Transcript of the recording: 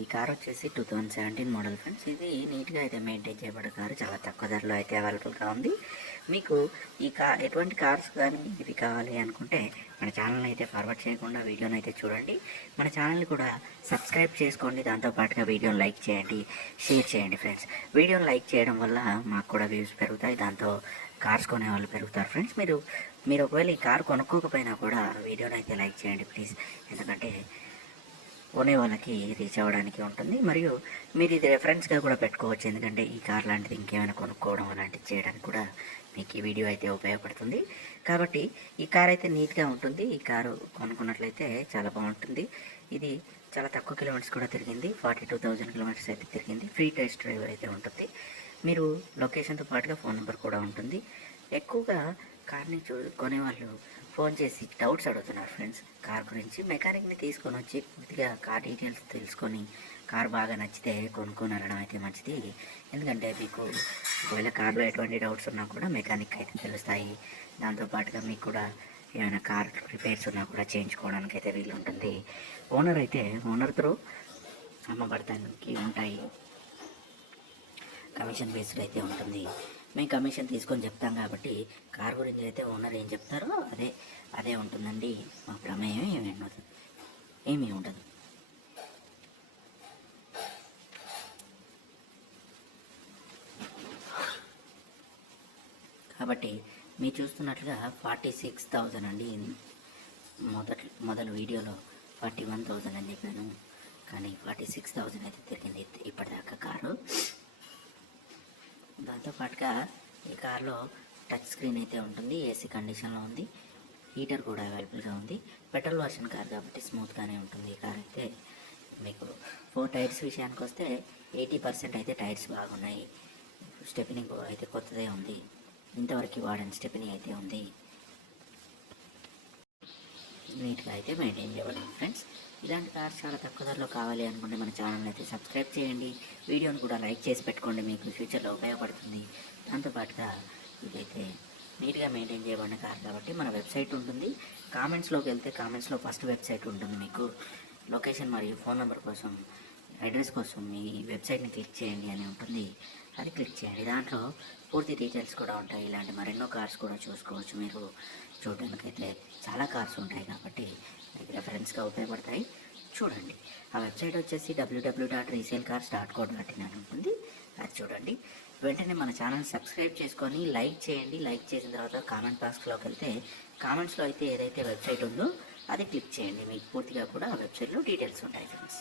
ఈ కార్ వచ్చేసి 2017 model friends. ఇది నీట్గా అయితే మెయింటైన్ చేయబడే కారు, చాలా తక్కువ ధరలో అయితే అవైలబుల్గా ఉంది. మీకు ఈ ఎటువంటి కార్స్ కానీ ఇవి కావాలి అనుకుంటే మన ఛానల్ని అయితే ఫార్వర్డ్ చేయకుండా వీడియోని అయితే చూడండి. మన ఛానల్ని కూడా సబ్స్క్రైబ్ చేసుకోండి. దాంతోపాటుగా వీడియోని లైక్ చేయండి, షేర్ చేయండి ఫ్రెండ్స్. వీడియోని లైక్ చేయడం వల్ల మాకు కూడా వ్యూస్ పెరుగుతాయి, దాంతో కార్స్ కొనే వాళ్ళు పెరుగుతారు ఫ్రెండ్స్. మీరు ఒకవేళ ఈ కారు కొనుక్కోకపోయినా కూడా వీడియోని అయితే లైక్ చేయండి ప్లీజ్. ఎందుకంటే కొనే వాళ్ళకి రీచ్ అవ్వడానికి ఉంటుంది, మరియు మీరు ఇది రెఫరెన్స్గా కూడా పెట్టుకోవచ్చు. ఎందుకంటే ఈ కార్ లాంటిది ఇంకేమైనా కొనుక్కోవడం అలాంటివి చేయడానికి కూడా మీకు ఈ వీడియో అయితే ఉపయోగపడుతుంది. కాబట్టి ఈ కార్ అయితే నీట్గా ఉంటుంది. ఈ కారు కొనుక్కున్నట్లయితే చాలా బాగుంటుంది. ఇది చాలా తక్కువ కిలోమీటర్స్ కూడా తిరిగింది, 42,000 కిలోమీటర్స్ అయితే తిరిగింది. ఫ్రీ టెస్ట్ డ్రైవ్ అయితే ఉంటుంది. మీరు లొకేషన్తో పాటుగా ఫోన్ నెంబర్ కూడా ఉంటుంది. ఎక్కువగా కార్ని కొనేవాళ్ళు ఫోన్ చేసి డౌట్స్ అడుగుతున్నారు ఫ్రెండ్స్ కార్ గురించి. మెకానిక్ని తీసుకొని వచ్చి పూర్తిగా కార్ డీటెయిల్స్ తెలుసుకొని కార్ బాగా నచ్చితే కొనుక్కొని వెళ్ళడం అయితే మంచిది. ఎందుకంటే మీకు ఒకవేళ కార్లో ఎటువంటి డౌట్స్ ఉన్నా కూడా మెకానిక్ అయితే తెలుస్తాయి. దాంతోపాటుగా మీకు కూడా ఏమైనా కార్ రిపేర్స్ ఉన్నా కూడా చేయించుకోవడానికి అయితే వీలు ఉంటుంది. ఓనర్ అయితే ఓనర్తో అమ్మబడతానికి ఉంటాయి, కమిషన్ బేస్డ్ అయితే ఉంటుంది. మేము కమిషన్ తీసుకొని చెప్తాం కాబట్టి కార్ గురించి అయితే ఓనర్ ఏం చెప్తారో అదే ఉంటుందండి. మా ప్రమేయం ఏమీ ఉండదు. కాబట్టి మీరు చూస్తున్నట్లుగా 46,000 అండి. మొదటి వీడియోలో 41,000 అని చెప్పాను, కానీ 46,000 అయితే తిరిగింది ఇప్పటిదాకా కారు. దాంతోపాటుగా ఈ కార్లో టచ్ స్క్రీన్ అయితే ఉంటుంది, ఏసీ కండిషన్లో ఉంది, హీటర్ కూడా అవైలబుల్గా ఉంది. పెట్రోల్ వర్షన్ కార్ కాబట్టి స్మూత్గానే ఉంటుంది ఈ కార్ అయితే. మీకు 4 టైర్స్ విషయానికి వస్తే 80% అయితే టైర్స్ బాగున్నాయి. స్టెపినీ అయితే కొత్తదే ఉంది, ఇంతవరకు వాడని స్టెపినీ అయితే ఉంది. నీట్గా అయితే మెయింటైన్ చేయబడింది ఫ్రెండ్స్. ఇలాంటి కార్స్ చాలా తక్కువ ధరలో కావాలి అనుకుంటే మన ఛానల్ అయితే సబ్స్క్రైబ్ చేయండి, వీడియోని కూడా లైక్ చేసి పెట్టుకోండి, మీకు ఫ్యూచర్లో ఉపయోగపడుతుంది. దాంతోపాటుగా ఇదైతే నీట్గా మెయింటైన్ చేయబడిన కార్ కాబట్టి మన వెబ్సైట్ ఉంటుంది. కామెంట్స్లోకి వెళ్తే కామెంట్స్లో ఫస్ట్ వెబ్సైట్ ఉంటుంది. మీకు లొకేషన్ మరియు ఫోన్ నెంబర్ కోసం, అడ్రస్ కోసం మీ వెబ్సైట్ని క్లిక్ చేయండి అని ఉంటుంది. అది క్లిక్ చేయండి, దాంట్లో పూర్తి డీటెయిల్స్ కూడా ఉంటాయి. ఇలాంటి మరెన్నో కార్స్ కూడా చూసుకోవచ్చు. మీరు చూడడానికైతే చాలా కార్స్ ఉంటాయి కాబట్టి మీకు రెఫరెన్స్గా ఉపయోగపడతాయి. చూడండి, ఆ వెబ్సైట్ వచ్చేసి www.resalecars.co.in అని ఉంటుంది. అది చూడండి. వెంటనే మన ఛానల్ సబ్స్క్రైబ్ చేసుకొని లైక్ చేయండి. లైక్ చేసిన తర్వాత కామెంట్ బాక్స్లోకి వెళ్తే కామెంట్స్లో అయితే ఏదైతే వెబ్సైట్ ఉందో అది క్లిక్ చేయండి. మీకు పూర్తిగా కూడా ఆ వెబ్సైట్లో డీటెయిల్స్ ఉంటాయి ఫ్రెండ్స్.